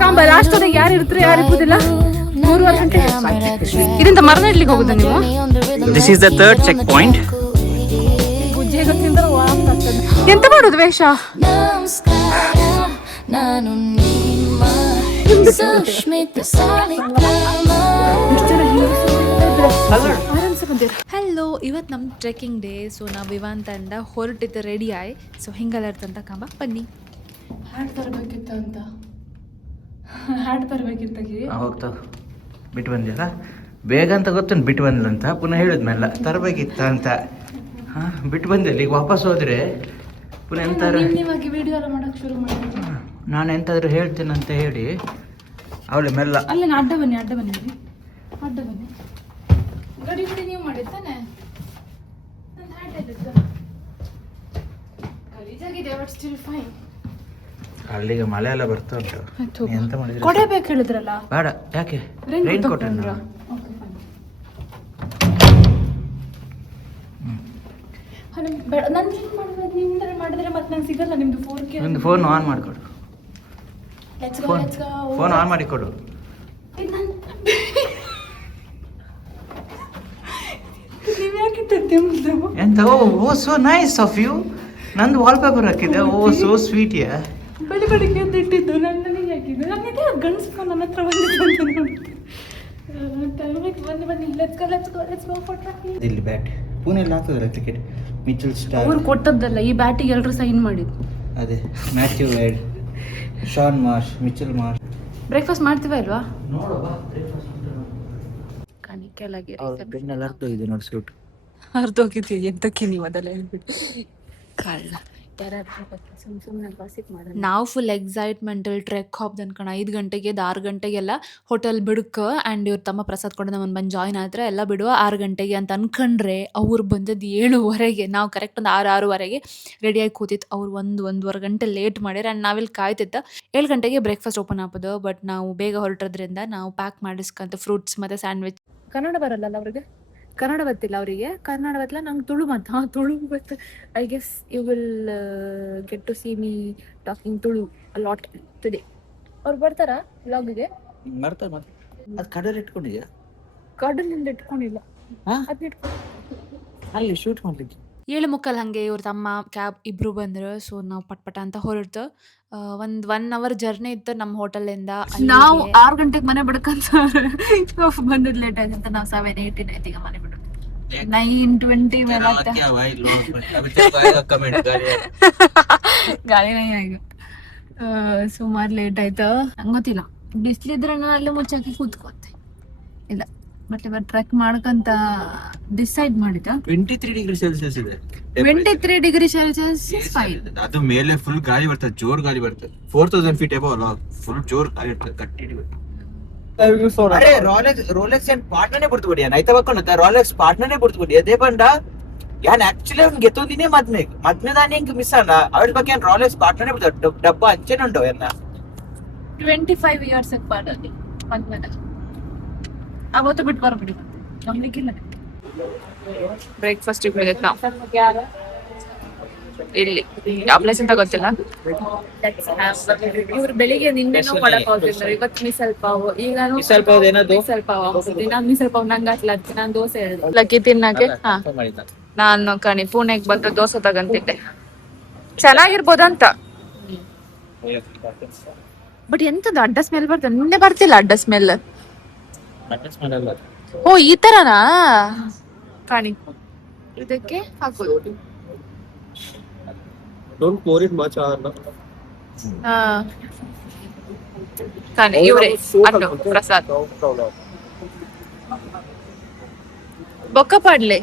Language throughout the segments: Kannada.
ಕಾಂಬ ಲಾಸ್ಟ್ ಹೋದಾಗ ಯಾರು ಇರ್ತಾರೆ ಯಾರು ಇರ್ಬೋದಿಲ್ಲ. 3:30 ಗಂಟೆ ಇದರಿಂದ ಮರನಡ್ಲಿಕ್ಕೆ ಹೋಗುದು ನೀವು. This is the third checkpoint. ಎಂತ ಮಾಡುದು ವೇಷ? ಹಲೋ, ಇವತ್ತು ನಮ್ಮ ಟ್ರೆಕ್ಕಿಂಗ್ ಡೇ. ಸೊ ನಾವು ವಿವಾನ್ ತಂಡ ಹೊರಟಿದ್ದು ರೆಡಿ ಆಯ್. ಸೊ ಹಿಂಗೆಲ್ಲ ಇರ್ತಂತ ಕಾಂಬ ಬನ್ನಿ. ಹ್ಯಾಟ್ ತರಬೇಕಿತ್ತಾಗಿ ಹೋಗ್ತಾ ಬಿಟ್ಟು ಬಂದಿಲ್ಲ ಬೇಗ ಅಂತ ಗೊತ್ತುಂಟು, ಬಿಟ್ಟು ಬಂದ್ಲಂತ ಪುನಃ ಹೇಳಿದ್ಮೇಲೆ ತರಬೇಕಿತ್ತ ಅಂತ. ಹಾಂ ಬಿಟ್ಟು ಬಂದಿಲ್ಲ. ಈಗ ವಾಪಸ್ ಹೋದರೆ ಪುನಃ ಎಂತಾರು ವಿಡಿಯೋ ಎಲ್ಲ ಮಾಡಕ್ಕೆ ಶುರು ಮಾಡಿ ನಾನು ಎಂತಾದರೂ ಹೇಳ್ತೇನಂತ ಹೇಳಿ ಅವಳೆ ಮೆಲ್ಲ ಅಲ್ಲೇ ಅಡ್ಡ ಬನ್ನಿ ಗಡಿ ಬಿಡಿ ನೀವು ಮಾಡಿದ್ದಾನೆ. ನನ್ನ ಹ್ಯಾಟ್ ಎಲ್ಲಿತ್ತು? ಗಲೀಜಾಗಿದೆ ಬಟ್ ಸ್ಟಿಲ್ ಫೈನ್. ಅಲ್ಲಿಗೆ ಮಳೆ ಎಲ್ಲ ಬರ್ತಾ ಉಂಟು. ಎಂತ ಮಾಡಿದ್ರೆ ಕೊಡೆ ಬೇಕು ಹೇಳಿದ್ರಲ್ಲ? ಬೇಡ, ಯಾಕೆ ರೈನ್ ಕೋಟ್ ಮಾಡಿದ್ರೆ ಮತ್ತೆ ನಂಗೆ ಸಿಗಲ್ಲ. ನಿಮ್ದು ಫೋನ್ ಆನ್ ಮಾಡಿಕೊಡು. ಫೋನ್ ಆನ್ ಮಾಡಿಕೊಡು. ಎಂತ? Oh so nice of you. ನಂದು ವಾಲ್ಪೇಪರ್ ಹಾಕಿದೆ. Oh so sweet. ಯಾ ಬೆಳಿಗ್ಗೆ ಅಂತ ಇಟ್ಟಿದ್ದು ನನಗೆ ಹಾಕಿದ್ದು. ನನಗೆ ಗಂಡ್ಸ್ ಫೋನ್ ನನ್ನ ಹತ್ರ ಇಲ್ಲಿ ಬ್ಯಾಟ್ ಪುಣೆಯಲ್ಲಿ ಹಾಕಿದ್ರೆ ಕ್ರಿಕೆಟ್ ಮಿಚೆಲ್ ಸ್ಟಾರ್ ಅವ್ರು ಕೊಟ್ಟದ್ದಲ್ಲ, ಈ ಬ್ಯಾಟಿಗೆ ಎಲ್ಲರೂ ಸೈನ್ ಮಾಡಿದ್ದು. ಅದೇ ಮ್ಯಾಥ್ಯೂ ವೈಡ್, ಶಾನ್ ಮಾರ್ಷ್, ಮಿಚೆಲ್ ಮಾರ್ಷ್. ಬ್ರೇಕ್ಫಾಸ್ಟ್ ಮಾಡ್ತೀವ ಅಲ್ವಾ? ನೋಡುವ ಅರ್ಧೋಗಿದ್ಯಾ ಎಂತಕ್ಕೆ ನೀವು ಅದೆಲ್ಲ ಹೇಳ್ಬಿಟ್ಟು ಕಳ್ಳ. ನಾವು ಫುಲ್ ಎಕ್ಸೈಟ್ಮೆಂಟಲ್ ಟ್ರೆಕ್ ಹೋಗ್ದು ಅನ್ಕೊಂಡು 5 ಗಂಟೆಗೆ 6 ಗಂಟೆಗೆಲ್ಲ ಹೋಟೆಲ್ ಬಿಡಕ್ಕೆ. ಆ್ಯಂಡ್ ಇವ್ರ ತಮ್ಮ ಪ್ರಸಾದ್ ಕೊಡ ನಮ್ಮನ್ನು ಬಂದು ಜಾಯ್ನ್ ಆದರೆ ಎಲ್ಲ ಬಿಡುವ 6 ಗಂಟೆಗೆ ಅಂತ ಅನ್ಕೊಂಡ್ರೆ ಅವ್ರು ಬಂದದ್ದು 7:30. ನಾವು ಕರೆಕ್ಟ್ ಒಂದು 6:30 ರೆಡಿಯಾಗಿ ಕೂತಿತ್ತು. ಅವ್ರು 1-1.5 ಗಂಟೆ ಲೇಟ್ ಮಾಡ್ಯಾರ. ಆ್ಯಂಡ್ ನಾವಿಲ್ಲಿ ಕಾಯ್ತಿದ್ದ 7 ಗಂಟೆಗೆ ಬ್ರೇಕ್ಫಾಸ್ಟ್ ಓಪನ್ ಆಗ್ಬೋದು. ಬಟ್ ನಾವು ಬೇಗ ಹೊರಟೋದ್ರಿಂದ ನಾವು ಪ್ಯಾಕ್ ಮಾಡಿಸ್ಕೊಂತ ಫ್ರೂಟ್ಸ್ ಮತ್ತು ಸ್ಯಾಂಡ್ವಿಚ್. ಕನ್ನಡ ಬರಲ್ಲ ಅವ್ರಿಗೆ, ಕನ್ನಡ ಗೊತ್ತಿಲ್ಲ ಅವರಿಗೆ. ಕನ್ನಡ ಗೊತ್ತಿಲ್ಲ ನಂಗೆ ತುಳು ಮತ್ತು ತುಳು ಗೊತ್ತು. I guess you will get to see me talking Tulu a lot today. ಅವ್ರು ಬರ್ತಾರಾ ವ್ಲಾಗಿಗೆ? ಅದು ಕಡಲ್ ಇಟ್ಕೊಂಡಿದ್ಯಾ? ಕಡಲಿಂದ ಇಟ್ಕೊಂಡಿಲ್ಲ, ಅದನ್ನ ಅಲ್ಲಿ ಶೂಟ್ ಮಾಡ್ಲಿಕ್ಕೆ 7:45 ಹಾಗೆ ಇವ್ರ ತಮ್ಮ ಕ್ಯಾಬ್ ಇಬ್ರು ಬಂದ್ರು. ಸೊ ನಾವು ಪಟ್ಪಟ ಅಂತ ಹೊರಡ್ತು. ಒಂದು 1 ಅವರ್ ಜರ್ನಿ ಇತ್ತು ನಮ್ಮ ಹೋಟೆಲಿಂದ. ನಾವು 6 ಗಂಟೆಗೆ ಮನೆ ಬಿಡ್ಕಂತ ಬಂದದ್ ಲೇಟ್ ಆಯ್ತು. ನಾವು 7:18 ಆಯ್ತು ಮನೆ ಬಿಡು. 9:20 ಮೇಲೆ ಗಾಳಿ ಆಗ ಸುಮಾರು ಲೇಟ್ ಆಯ್ತು. ನಂಗೆ ಗೊತ್ತಿಲ್ಲ, ಬಿಸ್ಲಿದ್ರೆ ನಾನು ಅಲ್ಲೇ ಮುಚ್ಚಾಕಿ ಕೂತ್ಕೋತೆ ಇಲ್ಲ. ಬಟ್ ಇವತ್ತು ಟ್ರೆಕ್ ಮಾಡ್ಕಂತ ಡಿಸೈಡ್ ಮಾಡಿದ 23 ಡಿಗ್ರಿ ಸೆಲ್ಸಿಯಸ್ ಇದೆ. 23 ಡಿಗ್ರಿ ಸೆಲ್ಸಿಯಸ್ ಫೈನ್. ಅದು ಮೇಲೆ ಫುಲ್ ಗಾಳಿ ಬರ್ತದೆ, ಜೋರ್ ಗಾಳಿ ಬರ್ತದೆ. 4000 ಫೀಟ್ ಎಬೋ ಅಲ್ಲ, ಫುಲ್ ಜೋರ್ ಗಾಳಿ ಇರ್ತದೆ. ಕಟ್ಟಿ ಅರೆ ರೋಲೆಕ್ಸ್ ಅಂಡ್ ಪಾರ್ಟ್ನರ್ನೇ ಬಿಡ್ತು ನೈತ ಬಕ್ಕೊಂಡ ರೋಲೆಕ್ಸ್ ಪಾರ್ಟ್ನರ್ನೇ ಬಿಡ್ತು ಬಿಡಿ. ಅದೇ ಬಂಡ ಯಾನ್ ಆಕ್ಚುಲಿ ಅವ್ನು ಗೆತ್ತೋದಿನೇ ಮದ್ನೆ ದಾನಿ ಹಿಂಗ್ ಮಿಸ್ ಅಲ್ಲ. ಅವ್ರ ಬಗ್ಗೆ ರೋಲೆಕ್ಸ್ ಪಾರ್ಟ್ನರ್ನೇ ಬಿಡ್ತು. ಡಬ್ಬ ಅಂಚೆನೆ ಉಂಟು ಎನ್ನ 25 ಇಯರ್ಸ್ ಪಾಡಲ್ಲಿ ಮದ್ಮೆನ ಅವತ್ತು ಬಿಟ್ಟು ಬರ್ಬಿಡಿ. ನಮ್ಲಿಕ್ಕಿಲ್ಲ. ಬ್ರೇಕ್ಫಾಸ್ಟ್ ಇಲ್ಲಿ ಯಾವ ಪ್ಲೇಸ್ ಅಂತ ಗೊತ್ತಿಲ್ಲ. ಇವ್ರು ಬೆಳಿಗ್ಗೆ ನಿನ್ನೆನೂ ಮಾಡಕ್ ಹೋಗ್ತಿದ್ರು. ಇವತ್ತು ಮಿಸಲ್ ಪಾವ್. ಈಗ ಮಿಸಲ್ ಪಾವ್ ದಿನ ಮಿಸಲ್ ಪಾವ್ ನಂಗೆ ಹತ್ಲಾಗ್ತಿ. ನಾನು ದೋಸೆ ಹೇಳಿದೆ ಲಕ್ಕಿ ತಿನ್ನಕ್ಕೆ. ನಾನು ಕಣಿ ಪುಣೆಗೆ ಬಂದು ದೋಸೆ ತಗಂತಿದ್ದೆ. ಚೆನ್ನಾಗಿರ್ಬೋದಂತ. ಬಟ್ ಎಂತದ್ದು ಅಡ್ಡ ಸ್ಮೆಲ್ ಬರ್ತದೆ. ನಿನ್ನೆ ಬರ್ತಿಲ್ಲ ಅಡ್ಡ ಸ್ಮೆಲ್. ಓ ಈ ತರನಾ ಕಾಣಿ. ಇದಕ್ಕೆ ಹಾಕೋದು. Don't pour it much on. ಕಾಣಿ ಇವ್ರೆ ಅನ್ನು ಪ್ರಸಾದ್ ಬೊಕ್ಕ ಪಾಡ್ಲೆ.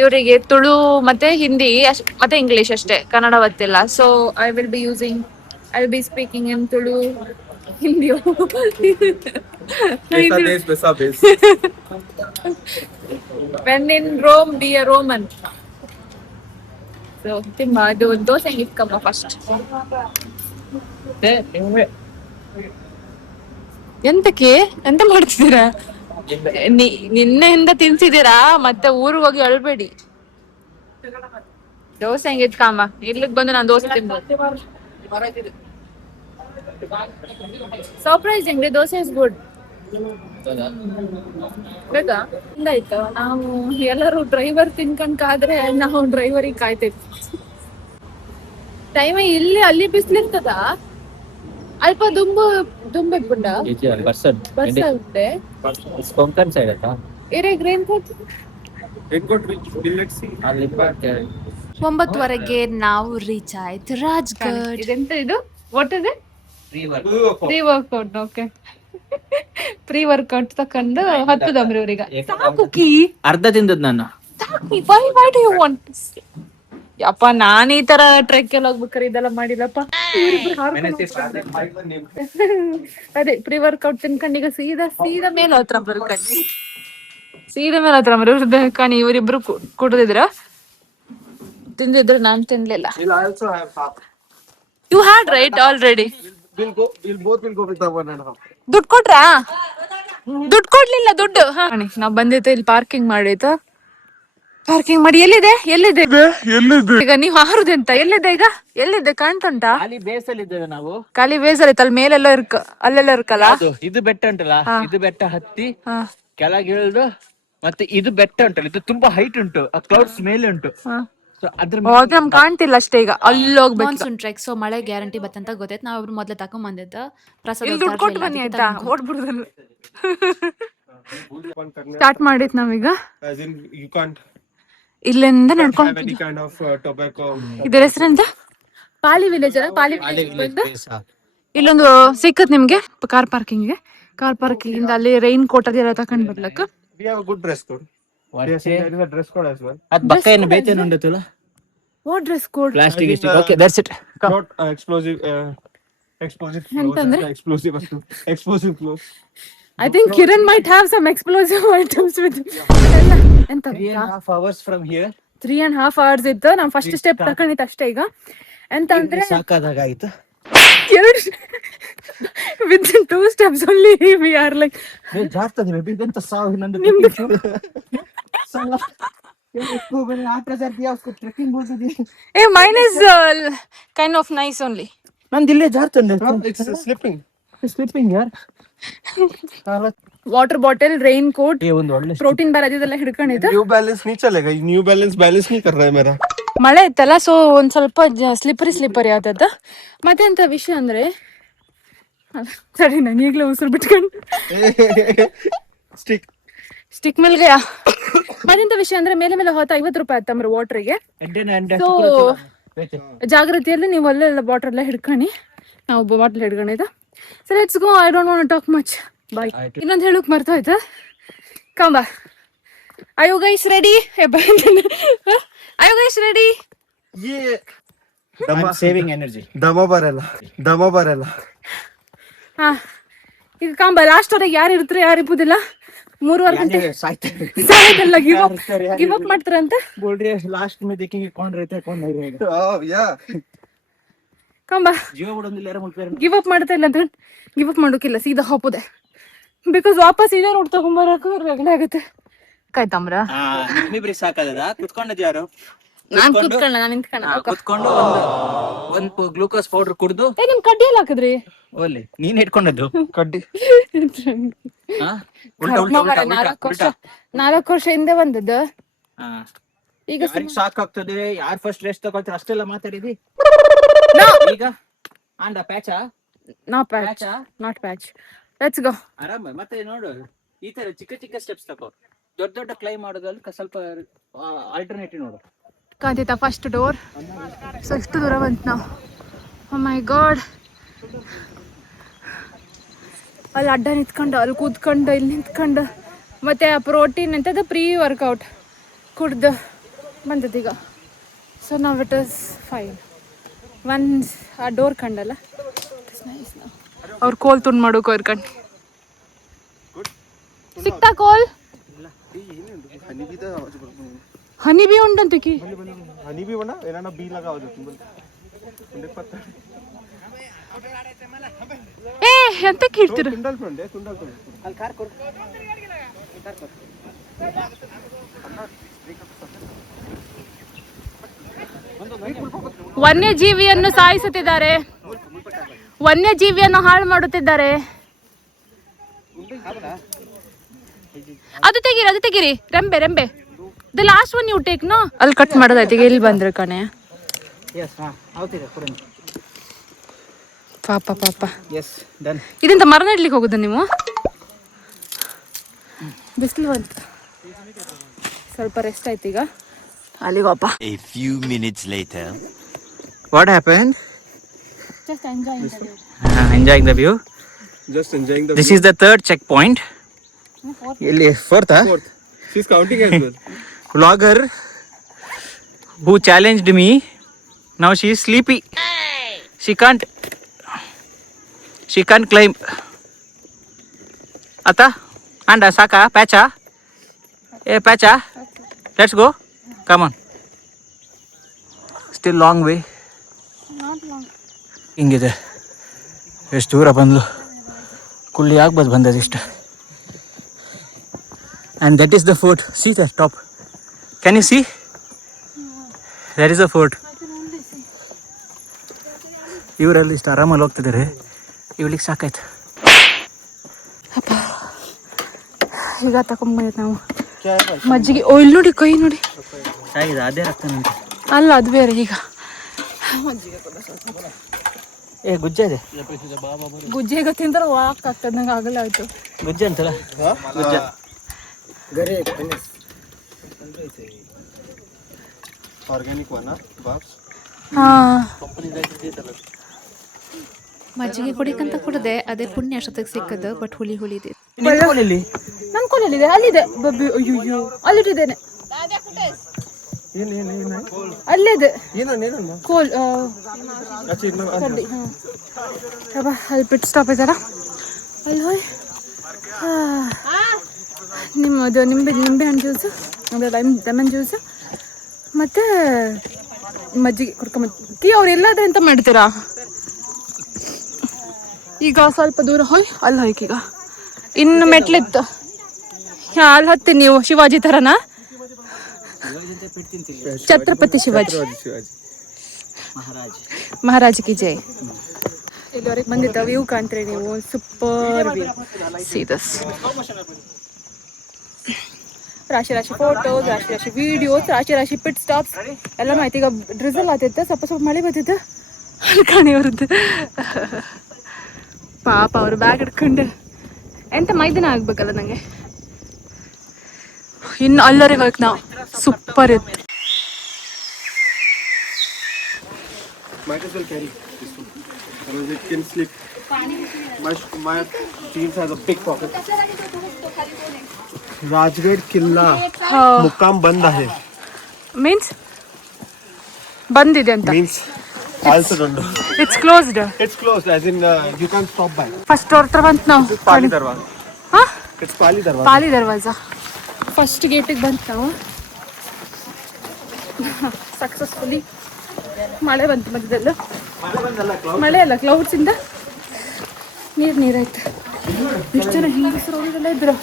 ಇವರಿಗೆ ತುಳು ಮತ್ತೆ ಹಿಂದಿ ಮತ್ತೆ ಇಂಗ್ಲಿಷ್ ಅಷ್ಟೇ, ಕನ್ನಡ ಗೊತ್ತಿಲ್ಲ. So I will be speaking in Tulu, Hindi. When in Rome, be a Roman. So timma those things come first. ಎಂತ ಮಾಡ್ತಿದ್ದೀರಾ? ನಿನ್ನೆಯಿಂದ ತಿನ್ಸಿದ್ದೀರಾ ಮತ್ತೆ ಊರಿಗೆ ಹೋಗಿ ಅಳ್ಬೇಡಿ. ದೋಸೆ ಹೆಂಗಿತ್ ಕಾಮ? ಇಲ್ಲಿಗೆ ಬಂದು ನಾನು ದೋಸೆ ತಿನ್ಬೋದು. Surprisingly dosa is good. ಬೇಕಾ? ಹಿಂಗಾಯ್ತು. ನಾವು ಎಲ್ಲರೂ ಡ್ರೈವರ್ ತಿನ್ಕೊಂಡ್ಕಾದ್ರೆ ನಾವು ಡ್ರೈವರಿಗೆ ಕಾಯ್ತೇವೆ. ಟೈಮ್ ಇಲ್ಲಿ ಅಲ್ಲಿ ಬಿಸ್ಲಿರ್ತದ, ಅಲ್ಪ ದುಂಬೆ ಬರ್ಸ ಉಂಟೆ ಕೊಂಕಣ್ ಸೈಡ್ ಆಯ್ತಾ ಇರೇ ಗ್ರೇನ್ ಕೋಟ್. 9:00 ನಾವು ರೀಚ್ ಆಯ್ತು ರಾಜ್ಗಢ್. ಇದೆಂತ ಇದು? ವಾಟ್ ಇದೆ? Pre workout. Okay, pre workout ತಕೊಂಡು ಹತ್ತದಮ್ರಿ ಇವ್ರೀಗ. ಸಾಕು ಕೀ ಅರ್ಧ ತಿಂದದ್ ನಾನು. Why do you want? ಯಪ್ಪ, ನಾನ್ ಈ ತರ ಟ್ರೆಕ್ ಎಲ್ಲ ಹೋಗ್ಬೇಕಾರೆ ಇದೆಲ್ಲ ಮಾಡಿಲ್ಲಪ್ಪ. ಅದೇ ಪ್ರೀ ವರ್ಕೌಟ್ ತಿನ್ಕೊಂಡು ಈಗ ಸೀದಾ ಮೇಲೆ ಹತ್ರ ಬರ್ಕಂಡು ಸೀದಾ ಮೇಲೆ ಹತ್ರ ಮರಿ ಕಾಣಿ. ಇವರಿಬ್ರು ಕುಡ್ದಿದ್ರ, ತಿಂದಿದ್ರು, ನಾನ್ ತಿನ್ಲಿಲ್ಲ. You had right already. ದುಡ್ಡು ಕೊಟ್ರಾ? ದುಡ್ಡು ಕೊಡ್ಲಿಲ್ಲ. ದುಡ್ಡು ನಾವ್ ಬಂದಿತ್ತು ಇಲ್ಲಿ ಪಾರ್ಕಿಂಗ್ ಮಾಡಿತ್ತು. ಪಾರ್ಕಿಂಗ್ ಮಾಡಿ ಎಲ್ಲಿದೆ ಈಗ ನೀವು ಹಾರುದೆಂತ? ಎಲ್ಲಿದೆ ಈಗ? ಎಲ್ಲಿದೆ ಕಾಣ್ತುಂಟಾ? ಖಾಲಿ ಬೇಸಲ್ಲಿ ಇದ್ದೇವೆ ನಾವು. ಖಾಲಿ ಬೇಸಲ್ಲಿ ಅಲ್ಲಿ ಮೇಲೆಲ್ಲ ಅಲ್ಲೆಲ್ಲ ಇರ್ಕಲ್ಲ. ಇದು ಬೆಟ್ಟ ಉಂಟಲ್ಲ, ಇದು ಬೆಟ್ಟ ಹತ್ತಿ ಕೆಳಗೆ ಇಳಿದು, ಮತ್ತೆ ಇದು ಬೆಟ್ಟ ಉಂಟಲ್ಲ, ಇದು ತುಂಬಾ ಹೈಟ್ ಉಂಟು, ಕ್ಲೌಡ್ಸ್ ಮೇಲೆ ಉಂಟು. ನಮ್ಗೆ ಕಾಣ್ತಿಲ್ಲ ಅಷ್ಟೇ. ಈಗ ಅಲ್ಲಿ ಹೋಗ್ಬೇಕು. ಮಾನ್ಸೂನ್ ಟ್ರೆಕ್, ಸೊ ಮಳೆ ಗ್ಯಾರಂಟಿ ಬತ್ತಂತ ಗೊತ್ತಾಯ್ತು. ನಾವ್ ಒಬ್ರು ಮೊದ್ಲು ತಕೊಂಡ್ ಪ್ರಸಾದ ದುಡ್ಡು ಕೊಟ್ಟು ಬನ್ನಿ ಆಯ್ತಾ. ಓಡ್ಬಿಡುದಲ್ಲ. ಸ್ಟಾರ್ಟ್ ಮಾಡಿತ್ ನಾವೀಗ. ಇಲ್ಲಿಂದ ನಡ್ಕೊಂಡು ಇದರ ಹೆಸರೆಂತ? ಪಾಲಿ ವಿಲೇಜ್. ಪಾಲಿ ವಿಲೇಜ್ ಇಲ್ಲೊಂದು ಸಿಕ್ಕತ್ ನಿಮ್ಗೆ ಕಾರ್ ಪಾರ್ಕಿಂಗ್. ಕಾರ್ ಪಾರ್ಕಿಂಗ್ ಇಂದ ಅಲ್ಲಿ ರೈನ್ ಕೋಟ್ ಅದೆಲ್ಲ ತಕೊಂಡ್ ಬರ್ಲಕ್ಕ. What dress code? Plastic is okay. That's it. Not explosive. Explosive clothes. I think Kiran might have some explosive items with him. 3.5 hours from here. 3.5 hours ಇತ್ತು. ನಾವು ಫಸ್ಟ್ ಸ್ಟೆಪ್ ತಕೊಂಡಿತ್ತು ಅಷ್ಟೇ. ಈಗ ಎಂತ ಅಂದ್ರೆ ಸಾಕಾದಾಗಾಯ್ತು. within 2 steps only we are like ಜಾರ್ತದೆ ಬಿದಂತ ಸಾವು ನಂದು. mine is kind of nice only. ನಂದು ಇಲ್ಲೇ ಜಾರ್ತಂಡೆ. Slipping yaar. Water bottle, raincoat, protein bar ಅದೆಲ್ಲ ಹಿಡ್ಕೊಂಡಿದ್ದು. New Balance नहीं चलेगा. New Balance नहीं कर रहा है मेरा. ಮಳೆ ಇತ್ತಲ್ಲ, ಸೊ ಒಂದ್ ಸ್ವಲ್ಪ ಸ್ಲಿಪ್ಪರಿ ಆದದ. ಮತ್ತೆ ಎಂತ ವಿಷಯ ಅಂದ್ರೆ, ಸರಿ ನಾನು ಈಗಲೇ ಉಸಿರು ಬಿಟ್ಕೊಂಡು ಸ್ಟಿಕ್ ಮೇಲ್ಗೆ. ಮತ್ತೆಂತ ವಿಷಯ ಅಂದ್ರೆ, ಮೇಲೆ ಹೋತ 50 ರೂಪಾಯಿ ಆಯ್ತಮ್ರ ವಾಟರ್ಗೆ. ಸೊ ಜಾಗೃತಿಯಲ್ಲಿ ನೀವು ಅಲ್ಲೆಲ್ಲ ಬಾಟಲ್ ಎಲ್ಲ ಹಿಡ್ಕೊಂಡು, ನಾವು ಬಾಟಲ್ ಹಿಡ್ಕೊಂಡಿದ್ದ. So let's go. I don't want talk much. Bye. ಇನ್ನೊಂದು ಹೇಳಕ್ ಮರ್ತೋಯ್ತು. ಕಾಂಬಾ. Are you guys ready? Are you guys ready? I'm saving energy. ದಮ ಬರಲ್ಲ. ಹಾ, ಈಗ ಕಾಂಬಾ. ಲಾಸ್ಟ್ ವರೆಗೆ ಯಾರು ಇರ್ತಾರೆ, ಯಾರು ಇಪ್ಪುದಿಲ್ಲ. 3 ಗಂಟೆ ಸಾಯ್ತಲ್ಲ. ಗಿವ್ ಅಪ್ ಮಾಡ್ತಾರಂತ. बोल लास्ट में देखेंगे कौन रहता है कौन नहीं रहेगा. ಕಾಂಬಾ ಜೀವ ಬಿಡೋದಿಲ್ಲ, ಯಾರು ಮುಟ್ತಾರೆ. ಗಿವ್ ಅಪ್ ಮಾಡ್ತಾ ಇಲ್ಲ ಅಂತ ಗಿವ್ ಅಪ್ ಮಾಡೋಕಿಲ್ಲ, ಸೀದಾ ಹೋಪುದೆ. ಬಿಕಾಸ್ ವಾಪಸ್ ಇದೇ ರೋಡ್ ತಗೊಂಬರಕ್ಕೆ ರಗಳೆ ಆಗುತ್ತೆ. ಕಾಯ್ತಮ್ರ ನಿಮ್ಮಿಬ್ರಿಗೆ ಸಾಕಾದ ಕುತ್ಕೊಂಡದ್ ಯಾರು? ನಾನ್ ಕುತ್ಕೊಂಡ, ನಾನ್ ನಿಂತ್ಕೊಂಡ. ಕುತ್ಕೊಂಡು ಒಂದು ಗ್ಲೂಕೋಸ್ ಪೌಡರ್ ಕುಡ್ದು. ನಿಮ್ ಕಡ್ಡಿ ಎಲ್ಲ ಹಾಕಿದ್ರಿ? ಓಲಿ ನೀನ್ ಇಟ್ಕೊಂಡದ್ದು ಕಡ್ಡಿ. 4 ವರ್ಷ ಹಿಂದೆ ಬಂದದ್ದು. ಈಗ ಸಾಕಾಗ್ತದೆ. ಯಾರು ಫಸ್ಟ್ ರೆಸ್ಟ್ ತಗೊಳ್ತಾರೆ ಅಷ್ಟೆಲ್ಲ ಮಾತಾಡಿದಿ. ಈಗ and patch not patch. Let's go. ಆರಾಮ. ಮತ್ತೆ ನೋಡು, ಈ ತರ ಚಿಕ್ಕ ಸ್ಟೆಪ್ಸ್ ತಗೋ. ದೊಡ್ಡ ಕ್ಲೈಮ್ ಮಾಡೋದ್ರಲ್ಲಿ ಸ್ವಲ್ಪ ಆಲ್ಟರ್ನೇಟಿವ್ ನೋಡು. ಕಾಂತಿತ ಫಸ್ಟ್ ಡೋರ್. ಸೊ ಇಷ್ಟು ದೂರ ಬಂತು ನಾವು. ಓ ಮೈ ಗಾಡ್. ಅಲ್ಲಿ ಅಡ್ಡ ನಿಂತ್ಕೊಂಡು, ಅಲ್ಲಿ ಕೂತ್ಕೊಂಡು, ಇಲ್ಲಿ ನಿಂತ್ಕೊಂಡು, ಮತ್ತೆ ಆ ಪ್ರೋಟೀನ್ ಅಂತದ್ದು ಪ್ರೀ ವರ್ಕೌಟ್ ಕುಡ್ದು ಬಂದದ್ದೀಗ. ಸೊ ನಾವು ಇಟ್ ಇಸ್ ಫೈನ್. ಒನ್ಸ್ ಆ ಡೋರ್ ಕಂಡಲ್ಲ, ಅವ್ರು ಕೋಲ್ ತುಂಡು ಮಾಡೋಕೆ ಇರ್ಕೊಂಡು ಸಿಕ್ತಾ ಕೋಲ್. ಹನಿ ಬಿ ಉಂಟಂತಕಿ. ಏ ಎಂತಕ್ಕೆ ಹೇಳ್ತೀರ? ವನ್ಯಜೀವಿಯನ್ನು ಸಾಯಿಸುತ್ತಿದ್ದಾರೆ. ವನ್ಯಜೀವಿಯನ್ನು ಹಾಳು ಮಾಡುತ್ತಿದ್ದಾರೆ. ಅದು ತೆಗೀರಿ ರೆಂಬೆ the last one you take no. ಅಲ್ಲಿ ಕಟ್ ಮಾಡೋದಾಯ್ತು. ಈಗ ಇಲ್ಲಿ ಬಂದ್ರೆ ಕಣೆ. ಪಾಪ ಇದೆಂತ ಮರ ನೆಡ್ಲಿಕ್ಕೆ ಹೋಗುದು ನೀವು? ಬಿಸಿಲು ಬಂತು, ಸ್ವಲ್ಪ ರೆಸ್ಟ್ ಆಯ್ತು. ಈಗ ಅಲ್ಲಿಗೋಪ. A few minutes later. What happened? Just enjoying the view. Enjoying the view. Just enjoying the This is the third checkpoint. Really, fourth, huh? fourth. She's counting as well. Vlogger who challenged me. Now she is sleepy. She can't climb. Ata, anda saka, pacha. Hey, pacha. Let's go. Come on. Still long way. Not long. ಹಿಂಗಿದೆ, ಎಷ್ಟು ದೂರ ಬಂದು ಕುಳ್ಳಿ ಆಗ್ಬೋದು ಬಂದದಿಷ್ಟು. And that is the fort. See the top. Can you see? That is the fort. ಇವರಲ್ಲಿ ಇಷ್ಟು ಆರಾಮಲ್ಲಿ ಹೋಗ್ತಿದ್ದಾರೆ. ಇವಳಿಗೆ ಸಾಕಾಯ್ತು. ಅಪ್ಪ ಈಗ ತಕೊಂಡ್ಬಂದಿತ್ತು ನಾವು ಮಜ್ಜಿಗೆ. ಓ ಇಲ್ಲಿ ನೋಡಿ, ಕೈ ನೋಡಿ. ಅದೇ ರಕ್ತ ನಂಗೆ. ಅಲ್ಲ ಅದು ಬೇರೆ. ಈಗ ಗುಜ್ಜ ಇದೆ. ಗುಜ್ಜೆ ತಿಂದ್ರೆ ವಾಕ್ ಆಗ್ತದೆ. ನಂಗೆ ಆಗಲ್ಲ ಆಯ್ತು. ಗುಜ್ಜ ಅಂತಲ್ಲ, ಗುಜ್ಜ. Organic one, Babs. ಮಜ್ಜಿಗೆ ಕುಡಿಕಂತ ಕುಡ್ದೆ, ಅದೇ ಪುಣ್ಯ ಅಷ್ಟೊತ್ತಿಗೆ ಸಿಕ್ಕದು. ಬಟ್ ಹುಳಿ ಇದೆ. ನನ್ನ ಕೋಲಲ್ಲಿದೆ, ಅಲ್ಲಿದೆ. ಅಯ್ಯೋ ಅಲ್ಲಿಟ್ಟಿದ್ದೇನೆ. ಅಲ್ಲಿದೆ ಕೋಲ್. ಕಡ್ಡಿ. ಅಲ್ಲಿ ಪಿಟ್ ಸ್ಟಾಪ್ ಇದೆಯಲ್ಲ, ಅಲ್ಲಿ ಹೋಯ್ ನಿಮ್ಮದು ನಿಂಬೆ ಹಣ್ಣು ಜ್ಯೂಸು, ಅಂದರೆ ಲೆಮನ್ ಜ್ಯೂಸು ಮತ್ತು ಮಜ್ಜಿಗೆ ಕುಡ್ಕೊಂಬತ್ತಿ. ಅವ್ರು ಎಲ್ಲಾದ್ರೆ ಎಂತ ಮಾಡ್ತೀರಾ? ಈಗ ಸ್ವಲ್ಪ ದೂರ ಹೋಯ್, ಅಲ್ಲಿ ಹೋಯ್ಕ್. ಈಗ ಇನ್ನು ಮೆಟ್ಲಿತ್ತು. ಅಲ್ಲಿ ಹತ್ತೀನಿ. ನೀವು ಶಿವಾಜಿ ಥರನಾ? ಛತ್ರಪತಿ ಶಿವಾಜಿ ಮಹಾರಾಜ್ ಕಿ ಜೈ. ಇಲ್ಲಿವರೆಗೆ ಬಂದಿದ್ದ ವ್ಯೂ ಕಾಣ್ತೀರಿ ನೀವು. Super view. See this. ರಾಶಿ ಫೋಟೋಸ್, ರಾಶಿ ವಿಡಿಯೋಸ್, ರಾಶಿ ಪಿಟ್ ಸ್ಟಾಪ್ಸ್ ಎಲ್ಲ ಮಾಹಿತಿ. ಈಗ ಡ್ರಿಸಲ್ ಆಗ್ತಿತ್ತು, ಸ್ವಲ್ಪ ಮಳೆ ಬರ್ತಿತ್ತು. ಕಾಣಿ ಅವ್ರದ್ದು ಪಾಪ. ಅವರು ಬ್ಯಾಗ್ ಹಿಡ್ಕೊಂಡು ಎಂತ ಮೈದಾನ ಆಗ್ಬೇಕಲ್ಲ ನನಗೆ. ಇನ್ನು ಅಲ್ಲರಿಗೆ ಹೋಗಕ್ಕೆ ನಾವು. ಸೂಪರ್ ಇತ್ತು. Might as well carry this one. Otherwise it can slip. My jeans has a big pocket. Rajgarh Killa Muqam band hai. Means ಬಂದಿದೆ ಅಂತ. Means also don't know. It's closed. It's closed as in you can't stop by. First ಅವ್ರ ಹತ್ರ ಬಂತು ನಾವು. Pali Darwaza. ಹಾ, It's Pali Darwaza. Pali Darwaza. First ಗೇಟಿಗೆ ಬಂತು ನಾವು. ಸಕ್ಸಸ್ಫುಲಿ. ಮಳೆ ಬಂತು ಮಧ್ಯದಲ್ಲೂ. ಮಳೆ ಅಲ್ಲ, ಕ್ಲೌಡ್ಸ್ ಇಂದ ನೀರಾಯ್ತು. ಎಷ್ಟು ಜನ ಹೆಂಗಸರು ಅವರೆಲ್ಲ ಇದ್ರು,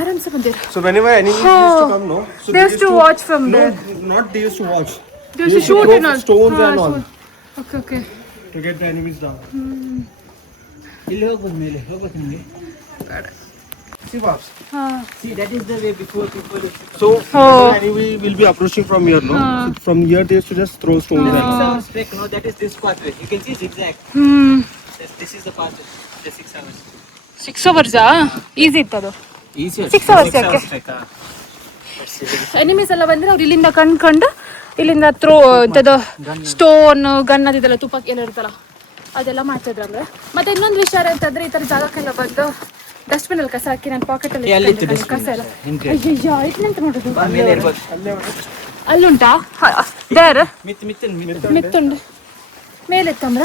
ಆರಾಮ್ಸೆ ಬಂದಿರು. So whenever enemies used to come, no. So They used to watch from there. Not they used to watch. They used to shoot and all. Stones and all Okay. to get the enemies down. ಇಲ್ಲಿ ಹೋಗ್ಬೋದು, ಮೇಲೆ ಹೋಗ್ಬೇಕು ನಿಮಗೆ. See Babs. See, that is the way before people. So enemy will be approaching from here, no. So from here they used to just throw stones and all. Straight, no, that is this pathway. You can see zigzag. This is the pathway. The 6 hours. 6 hours easy ಇತ್ತು ಅದು. Easy. 6 hours ಯಾಕೆ? ಎನಿಮೀಸ್ ಎಲ್ಲ ಬಂದ್ರೆ ಅವ್ರು ಇಲ್ಲಿಂದ ಕಂಡ್ಕೊಂಡು ಇಲ್ಲಿಂದ ಥ್ರೋ ಇಂಥದ್ದು ಸ್ಟೋನ್ ಗನ್ ಅದಿದೆಲ್ಲ ತುಪ್ಪಕ್ಕೆ ಎಲ್ಲ ಇರ್ತಲ್ಲ ಅದೆಲ್ಲ ಮಾಡ್ತಿದ್ರು. ಅಂದ್ರೆ ಮತ್ತೆ ಇನ್ನೊಂದು ವಿಚಾರ ಅಂತಂದ್ರೆ ಈ ಥರ ಜಾಗಕ್ಕೆಲ್ಲ ಬಂದು ಡಸ್ಟ್ಬಿನ್ ಅಲ್ಲಿ ಕಸ ಹಾಕಿ ನನ್ನ ಪಾಕೆಟ್ ಅಲ್ಲಿ ಕಸ ಎಲ್ಲ. ಅಯ್ಯಯ್ಯೋ ಐತ್ನಂತ ನೋಡೋದು. ಅಲ್ಲುಂಟಾ ದೇರ್ ಮಿತ್ತುಂಡು ಮೇಲೆ ಇತ್ತಂದ್ರ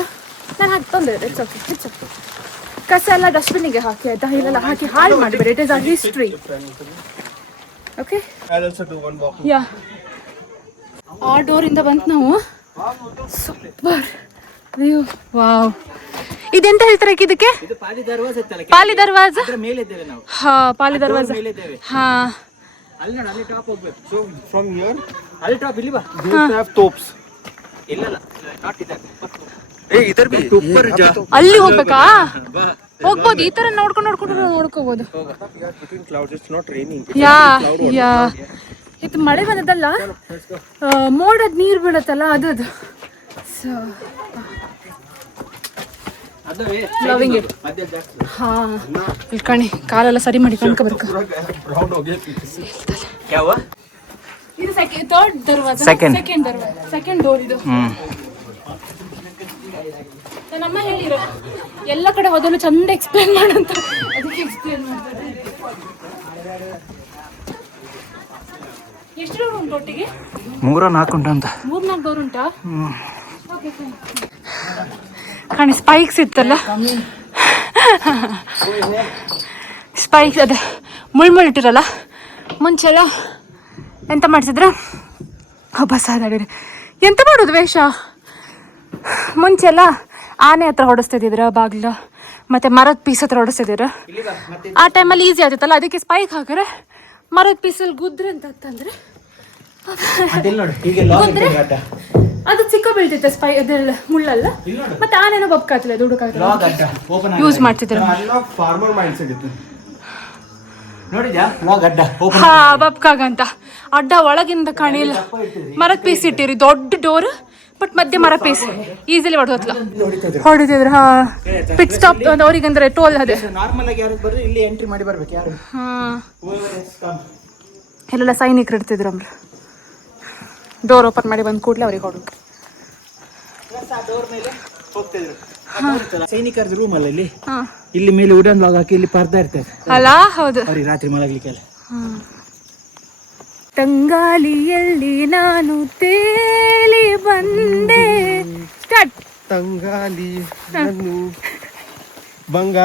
ನಾನು ಹಾಕಿ ತಂದೆ. ಹೆಚ್ಚು ಕಸ ಎಲ್ಲ ಡಸ್ಟ್ಬಿನ್ನಿಗೆ ಹಾಕಿ ಆಯ್ತಾ. ಇಲ್ಲೆಲ್ಲ ಹಾಕಿ ಹಾಳು ಮಾಡಬೇಡಿ. It is a history. Okay. I'll also do one walk. ಯಾ, ಆ ಡೋರಿಂದ ಬಂತು ನಾವು. Super view. ವಾವ್. ಇದೆಂತ ಹೇಳ್ತಾರೆ ಇದಕ್ಕೆ? ಇದು ಪಾಲಿ ದರ್ವಾಜ ಇತ್ತಲ್ಲ, ಪಾಲಿ ದರ್ವಾಜ. ಅದರ ಮೇಲೆ ಇದ್ದೇವೆ ನಾವು. ಹಾ, ಪಾಲಿ ದರ್ವಾಜ. ಮೇಲೆ ಇದ್ದೇವೆ. ಹಾ, ಅಲ್ಲಿ ನೋಡಿ, ಅಲ್ಲಿ ಟಾಪ್ ಹೋಗ್ಬೇಕು. So from here ಅಲ್ಲಿ ಟಾಪ್ ಇಲ್ಲಿ ಬಾ. they used to have tops. ಇಲ್ಲ ನಾಟ್ ಇದೆ. इधर भी ऊपर जा ಅಲ್ಲಿ ಹೋಗ್ಬೇಕಾ? ಹೋಗ್ಬೋದು, ಈ ತರ ನೋಡ್ಕೊಂಡು ನೋಡ್ಕೋಬಹುದು. Between clouds, it's not raining. ಯಾ ಇದು ಮಳೆ ಬಂದದಲ್ಲ, ಮೋಡದ ನೀರು ಬೀಳತ್ತಲ್ಲ ಅದು. So loving it. ಹಾ ಇಳ್ಕಣಿ, ಕಾಲೆಲ್ಲ ಸರಿ ಮಾಡಿ ಕಣ್ಕೋಬೇಕು. ಇದು ಥರ್ಡ್ ದರ್ವಾಜ, ಸೆಕೆಂಡ್ ಡೋರ್ ಇದು. ನನ್ನಮ್ಮ ಹೇಳಿರೋ ಎಲ್ಲ ಕಡೆ ಹೋದಲು ಚಂದ ಎಕ್ಸ್ಪ್ಲೇನ್ ಮಾಡಂತ, ಅದಕ್ಕೆ ಎಕ್ಸ್ಪ್ಲೇನ್ ಮಾಡ್ತಾರೆ. ಎಷ್ಟು ಡೋರ್ ಉಂಟು ಒಟ್ಟಿಗೆ? 3-4 ಉಂಟು ಅಂತ. 3-4 ಡೋರ್ ಉಂಟಾ? ಕಣಿ ಸ್ಪೈಕ್ಸ್ ಇತ್ತಲ್ಲ, ಸ್ಪೈಕ್ಸ್ ಅದೇ ಮುಳ್ಳು ಇಟ್ಟಿರಲ್ಲ. ಮುಂಚೆಲ್ಲ ಎಂತ ಮಾಡ್ತಿದ್ರ, ಬಸ್ ಆದಾಡಿರಿ ಎಂತ ಮಾಡೋದು ವೇಷ. ಮುಂಚೆಲ್ಲ ಆನೆ ಹತ್ರ ಹೊಡಿಸ್ತಿದ್ರ ಬಾಗ್ಲ, ಮತ್ತೆ ಮರದ ಪೀಸ್ ಹತ್ರ ಹೊಡಿಸ್ತಿದ್ರ. ಆ ಟೈಮಲ್ಲಿ ಈಸಿ ಆಗ್ತಿತ್ತಲ್ಲ, ಅದಕ್ಕೆ ಸ್ಪೈಕ್ ಹಾಕಿದ್ರೆ ಮರದ ಪೀಸಲ್ಲಿ ಗುದ್ರೆ ಅಂತಂದ್ರೆ ಅದು ಚಿಕ್ಕ ಬೀಳ್ತಿತ್ತು ಸ್ಪೈ ಅದೆಲ್ಲ ಮುಳ್ಳಲ್ಲ. ಮತ್ತೆ ಆನೇನೋ ಬಬ್ಕಾತಿಲ್ಲ, ದುಡುಕಾಗ್ತದೆ ಯೂಸ್ ಮಾಡ್ತಿದ್ರು. Farmer mindset ಇತ್ತು. ನೋಡಿದ್ಯಾ ಲಾಗ್ ಅಡ್ಡ ಹಾ ಬಬ್ಕಾಗಂತ ಅಡ್ಡ ಒಳಗಿಂದ ಕಾಣಿಲ್ಲ, ಮರದ ಪೀಸ್ ಇಟ್ಟಿರಿ ದೊಡ್ಡ ಡೋರ್, ಬಟ್ ಮಧ್ಯೆ ಮರ ಪೀಸ್ ಈಸಿಲಿ ಹೊಡಿತಿದ್ರು. ಹಾ ಪಿಟ್ ಸ್ಟಾಪ್ ಅವ್ರಿಗಂದ್ರೆ ಟೋಲ್ ಅದೇ. ನಾರ್ಮಲ್ ಆಗಿ ಯಾರು ಬರೋದು ಇಲ್ಲಿ ಎಂಟ್ರಿ ಮಾಡಿ ಬರ್ಬೇಕು ಯಾರು. ಹಾ ಇಲ್ಲೆಲ್ಲ ಸೈನಿಕರು ಇಡ್ತಿದ್ರು ಅಂದ್ರೆ ಡೋರ್ ಓಪನ್ ಮಾಡಿ ಬಂದ್ ಕೂಡಲೇ ಅವ್ರಿಗೆ ಹೊಡೋದು. ಡೋರ್ ಮೇಲೆ ಹೋಗ್ತಿದ್ರು. ಸೈನಿಕರದ ರೂಮ್ ಅಲ್ಲ ಇಲ್ಲಿ, ಇಲ್ಲಿ ಮೇಲೆ ವುಡನ್ ಲಾಗ್ ಹಾಕಿ ಇಲ್ಲಿ ಪರ್ದಾ ಇರ್ತದೆ ಅಲ್ಲ. ಹೌದು, ಅವ್ರಿಗೆ ರಾತ್ರಿ ಮಲಗ್ಲಿಕ್ಕೆಲ್ಲ. ತಂಗಾಳಿಯಲ್ಲಿ ನಾನು ತೇಲಿ ಬಂದೆ. ಸ್ಟಾರ್ಟ್. ತಂಗಾಲಿ ಬಂಗ